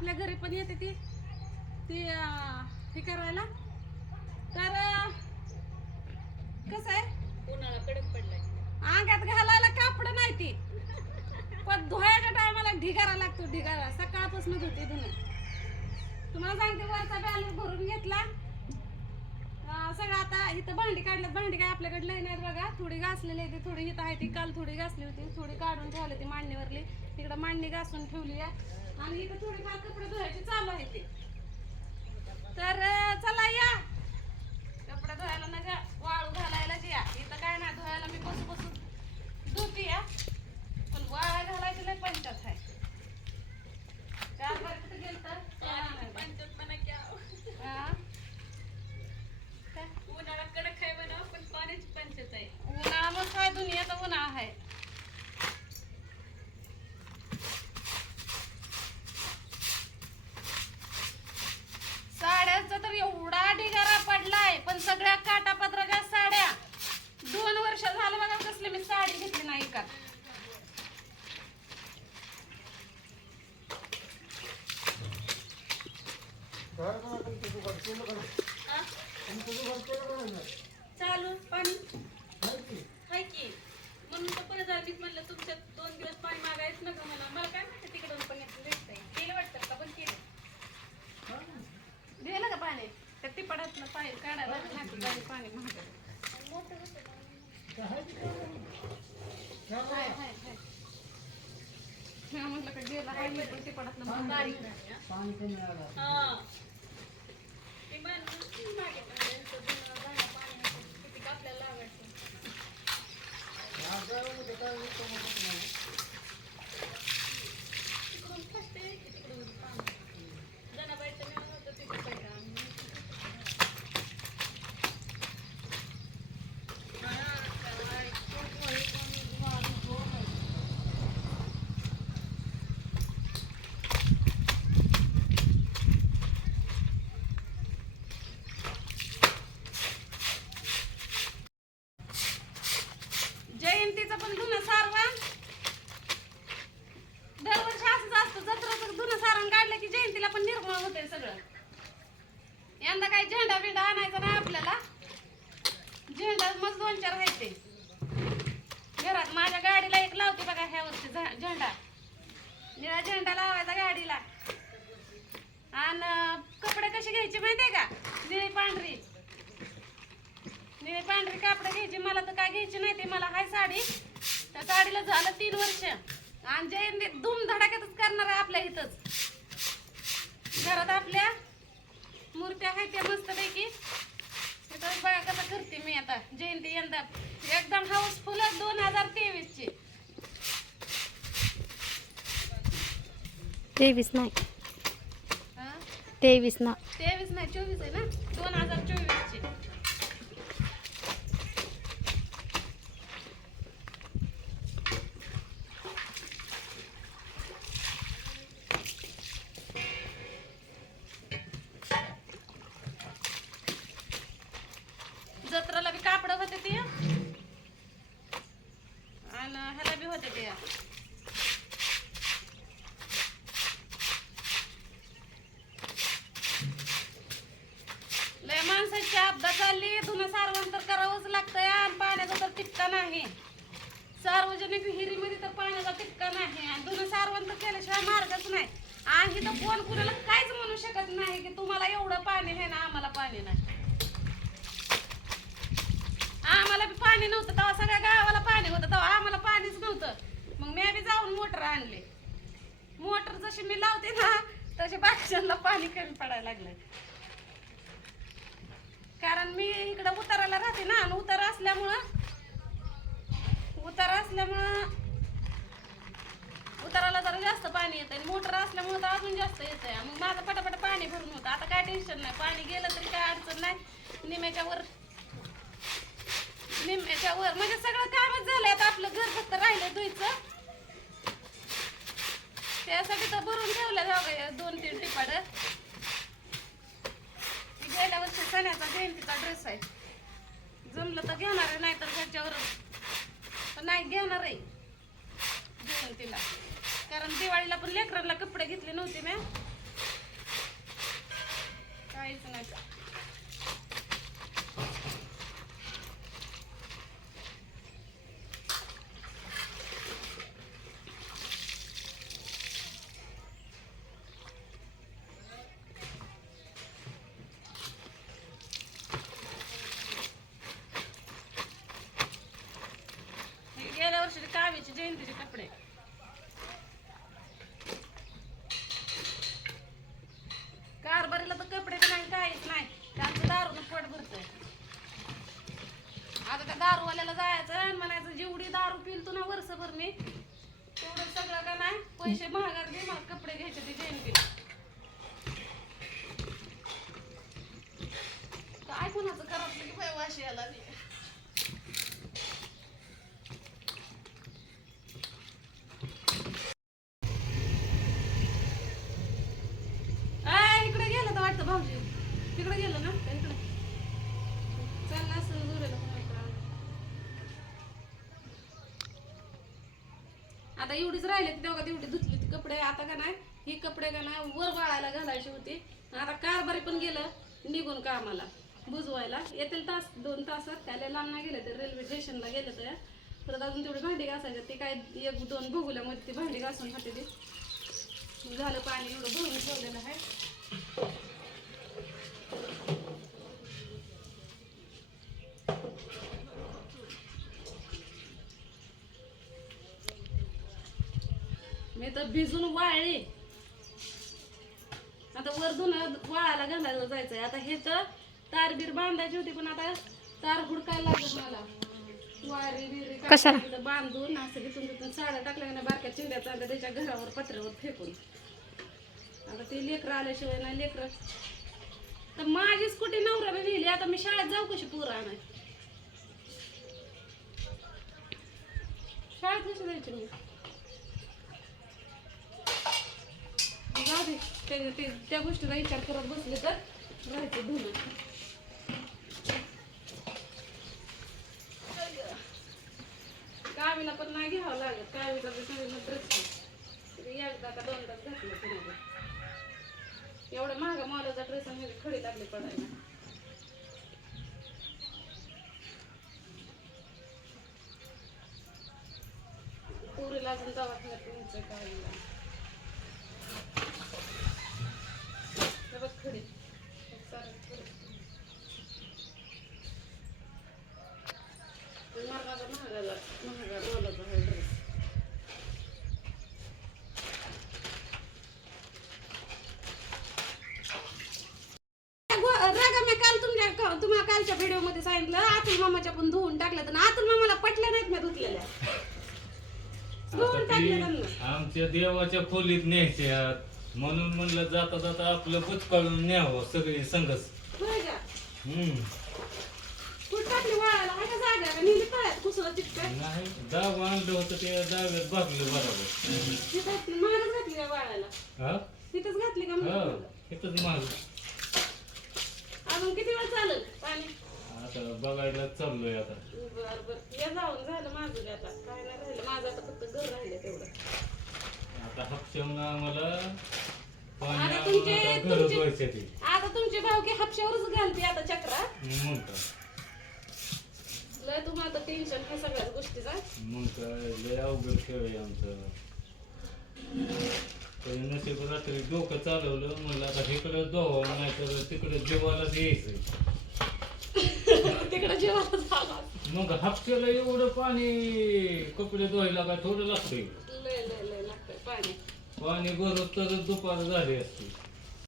आपल्या घरी पण येते ती. ती हे करायला. तर कसं आहे? उन्हाळा कडक पडलाय. अंगात घालायला कापड नाही ती. पण धुवायच्या टायमाला ढिगारा लागतो ढिगारा. सकाळपासून धुते धुणं. तुम्हाला सांगते वरचा बॅलन्स भरून घेतला. इथं भांडी काढल्यात. भांडी काय आपल्याकडे लई नाहीत बघा. थोडी घासलेली आहे ती थोडी इथं आहे ती. काल थोडी घासली होती. थोडी काढून ठेवली ती मांडणीवरली तिकडं मांडणी घासून ठेवली आहे. आणि इथं थोडी फार कपडे धुवायची चालू आहे ते. तर चला या. कपडे धुवायला नका. वाळू घालायलाच या इथं काय नाही धुवायला मी बसू बसून धुती या पण वाळा घालायची लय पंचायत आहे चार बार कुठे गेलं तर पंचायत म्हणा की आहो. उन्हाळा कडक आहे म्हणा पण पाण्याची पंचायत आहे उन्हाळा मग काय दुनियाचा उन्हाळा आहे साड्यांचा तर एवढा ढिगारा पडलाय पण सगळ्या काटापत्राच्या साड्या दोन वर्ष झालं बघा कसली मी साडी घेतली नाही का हा? चालू पाणी. हाय की. म्हणून तर परत आली म्हणलं तुमच्या दोन दिवस पाणी मागायचं नका मला मला काय माहिती तिकडून पण येतं भेटतंय केलं वाटतं का? पण केलं. दिलं का पाणी. त्या टिपडातलं पाणी काढायला पाणी महाग हाय हाय हाय म्हटलं का गेला हाय मी पण टिपडातलं महाग. बारीक नाही. ते म्हणून मागे पाण्याचं जुनं झालं पाणी किती का आपल्याला लावायचं तिकडून फसते तिकडून पाणी जनाबाईचं मिळून होतं तिथे पहिला जयंतीचं पण धुणं सारवा दरवर्षी असंच असतं जत्राचं धुणं सारण काढलं की जयंतीला पण निर्मळ होतंय सगळं यंदा काय झेंडा बिंडा आणायचा नाही आपल्याला. झेंडा मग दोन चार आहेत ते. घरात माझ्या गाडीला एक लावते बघा ह्या वर्षी झेंडा. निळा झेंडा लावायचा गाडीला. आणि कपडे कसे घ्यायचे माहितीये का? निळी पांढरी. निळी पांढरी कापडं घ्यायची. मला तर काय घ्यायची नाही ती. मला हाय साडी. त्या साडीला झालं तीन वर्ष. आणि जयंती धूमधडाक्यातच करणार आहे आपल्या इथंच. घरात आपल्या मूर्त्या आहेत त्या मस्तपैकी. इथं बघा कसं करते मी आता. जयंती यंदा. एकदम हाऊसफुल दोन हजार तेवीस ची तेवीस नाही? तेवीस ना. तेवीस नाही चोवीस आहे ना? दोन हजार चोवीस ची जत्राला बी कापड होते ते आणि ह्याला बी होते ते लय माणसाची अपघात चालली धुणं सारवण तर करावंच लागतंय आणि पाण्याचा तर टिपका नाही सार्वजनिक विहिरीमध्ये तर पाण्याचा टिक्का नाही आणि धुणं सारवण तर केल्याशिवाय मार्गच नाही आणि तर कोण कुणाला काहीच म्हणू शकत नाही की तुम्हाला एवढं पाणी आहे ना आम्हाला पाणी नाही आम्हाला बी पाणी नव्हतं तेव्हा सगळ्या गावाला पाणी होतं तेव्हा आम्हाला पाणीच नव्हतं मग मी बी जाऊन मोटर आणले मोटर जशी मी लावते ना तसे बाकीच्यांना पाणी कमी पडायला लागलंय. कारण मी इकडं उताराला राहते ना आणि उतार असल्यामुळं उतार असल्यामुळं उताराला जरा जास्त पाणी येतं आणि मोटर असल्यामुळं तर अजून जास्त येतंय. मग माझं पटापट पाणी भरून होतं. आता काय टेन्शन नाही. पाणी गेलं तरी काय अडचण नाही. निम्याच्या वर वर म्हणजे सगळं कामच झालंय. आता आपलं घर फक्त राहिलं धुईचं. त्यासाठी तर भरून ठेवलं जाऊ दोन तीन टिपाडं. म्हणलं तर घेणार आहे नाही तर घरच्यावर नाही घेणार आहे. घेऊन तिला. कारण दिवाळीला पण लेकरांना कपडे घेतले नव्हते मी काहीच नाही हे गेल्या वर्षी काव्याची कपडे. कारभारीला तर कपडे नाही काहीच नाही. त्यांचं दारूनं पोट भरतंय. आता त्या दारूवाल्याला जायचं आणि म्हणायचं जेवढी दारू पिल तू ना वर्षभर मी तेवढं सगळं का नाही? पैसे महागात दे मला कपडे घ्यायचे ते जयंतीला काय कोणाचं करत की बाय वाशी याला बी. आय, इकडे गेलं तर वाटतं भाऊजी तिकडे गेलं ना का इकडे चाललं असं दुरेला आता एवढीच राहिली ती तेव्हा तेवढी धुतली ती कपडे. आता का नाही ही कपडे का नाही वर बाळायला घालायची होती. आता कारभारी पण गेलं निघून कामाला. बुजवायला. येतील तास दोन तासात. त्याला लांब नाही गेले तर रेल्वे स्टेशनला गेलं तर. परत अजून तेवढी भांडी घासायची. ते काय एक दोन भोगुल्यामध्ये ती भांडी घासून खाते ती. झालं पाणी एवढं भरून ठेवलेलं आहे. मी तर भिजून वाळले. आता वर धुणं वाळायला घालायला जायचंय. आता हे तर तार बीर बांधायची होती पण आता तार हुडकायला लागत मला. वारी बिरी बांधून असं तिथून तिथून साड्या टाकल्या ना बारक्या चिंध्याचा आता त्याच्या घरावर पत्र्यावर फेकून. आता ते लेकरं आल्याशिवाय नाही लेकरं. तर माझी स्कूटी नवऱ्याने नेली. आता मी शाळेत जाऊ कशी पूर आणाय शाळेत कशी जायची मी? जाऊ दे. ते- ते- त्या गोष्टीचा विचार करत बसले तर राहायचं धुणं. कावीला पण नाही घ्यावं लागत. कावीला तर सगळं ड्रेस एकदा का तास घातलं पुन्हा एवढं महागा मॉलाचा ड्रेस आणि खडी लागले पडायला. पुरीला अजून दवाखान्यात तुमचं कावीला हे बघ खडी हे सारं खडी. पण महागाचा महागाला महागा डोलाचा हा ड्रेस रागा मी काल तुमच्या तुम्हाला कालच्या व्हिडिओमध्ये सांगितलं अतुल मामाच्या पण धुवून टाकल्या तर अतुल मामाला पटल्या नाहीत मी धुतलेल्या धुवून टाकल्या त्यांना आमच्या देवाच्या खोलीत न्यायच्या म्हणून म्हणलं जाता जाता आपलं बुचकाळून न्यावं सगळी संघच. होय का? हम्म. कुठं टाकली वाळायला आहे का जागा? का नेली तळ्यात कुसला चिटकाय नाही डाव आणलं होतं त्या डाव्यात भागलं बरोबर. तिथं महागच घातली का वाळायला? हा? तिथंच घातली का हो महाग? इथंच माग. अजून किती वेळ चालेल पाणी? आता बघायला चाललोय आता. बर बर. या जाऊन झालं माझं बी आता. काय नाही राहिलं. माझं आता फक्त घर राहिलं तेवढं. आता हापशेहून आम्हाला पाणी आता तुमचे- आता घर तुमचे- धुवायचे ते. आता तुमची भावकी हापशावरच घालते आता चक्रा. मग काय? लय तुम्हाला तर टेन्शन आहे सगळ्याच गोष्टीचा. मग काय लय अवघड खेळ आहे आमचं. तरी नशीब रात्री डोकं चालवलं म्हणलं आता इकडे दोहावं नाही तर तिकडे जेवायलाच यायचं तिकडे जेवायला झाला मग हापशेला एवढं पाणी कपडे धुवायला काय थोडं लागतंय लय लय लय लागतंय पाणी पाणी भरत तर दुपार झाली असते.